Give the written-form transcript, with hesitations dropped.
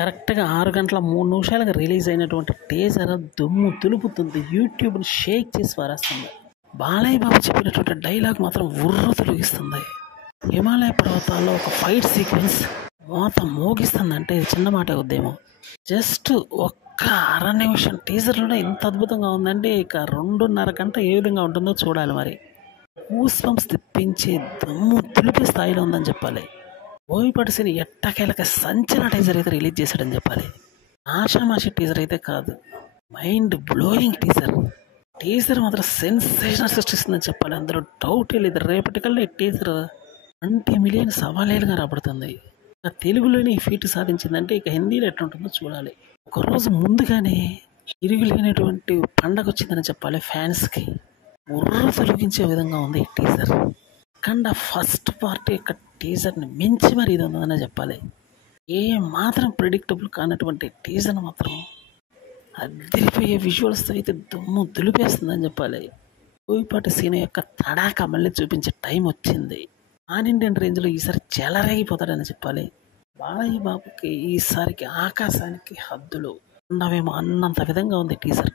కరెక్ట్‌గా 6 గంటల 3 నిమిషాలకు రిలీజ్ అయినటువంటి టీజర్ దుమ్ము దులుపుతుంది. యూట్యూబ్‌ని షేక్ చేసి పారేస్తుంది. బాలయ్య బాబు చెప్పినటువంటి డైలాగ్ మాత్రం ఉర్రు తొలగిస్తుంది. హిమాలయ పర్వతాల్లో ఒక ఫైట్ సీక్వెన్స్ మోత మోగిస్తుందంటే ఇది చిన్న మాట అవుద్దేమో. జస్ట్ ఒక్క అర నిమిషం టీజర్‌లోనే ఇంత అద్భుతంగా ఉందంటే ఇక 2:30 గంట ఏ విధంగా ఉంటుందో చూడాలి మరి. గూస్ బంప్స్ తెప్పించే దమ్ము దులిపే స్థాయిలో ఉందని చెప్పాలి. బోయపాటి సీని ఎట్టకేలక సంచలన టీజర్ అయితే రిలీజ్ చేశాడని చెప్పాలి. ఆషామాషి టీజర్ అయితే కాదు, మైండ్ బ్లోయింగ్ టీజర్. టీజర్ మాత్రం సెన్సేషన్ సృష్టిస్తుందని చెప్పాలి. అందులో డౌటే లేదు. రేపటికల్లా ఈ టీజర్ 20 మిలియన్ సవాలేలుగా రాబడుతుంది. ఇక తెలుగులోనే ఈ ఫీట్ సాధించిందంటే ఇక హిందీలో ఎట్లుంటుందో చూడాలి. ఒకరోజు ముందుగానే తిరుగులేనటువంటి పండగ వచ్చిందని చెప్పాలి. ఫ్యాన్స్కి ఉర్రు తొలగించే విధంగా ఉంది ఈ టీజర్. కండ ఫస్ట్ పార్ట్ యొక్క టీజర్ని మించి మరి ఇది ఉందని చెప్పాలి. ఏ మాత్రం ప్రిడిక్టబుల్ కానటువంటి టీజర్ మాత్రం అదిరిపోయే విజువల్స్తో అయితే దుమ్ము దులిపేస్తుందని చెప్పాలి. బోయపాటి సీన్ యొక్క తడాక మళ్ళీ చూపించే టైం వచ్చింది. ఆన్ ఇండియన్ రేంజ్లో ఈసారి చెలరేగిపోతాడని చెప్పాలి. బాలయ్య బాబుకి ఈసారికి ఆకాశానికి హద్దులు ఉన్నవేమో అన్నంత విధంగా ఉంది టీజర్.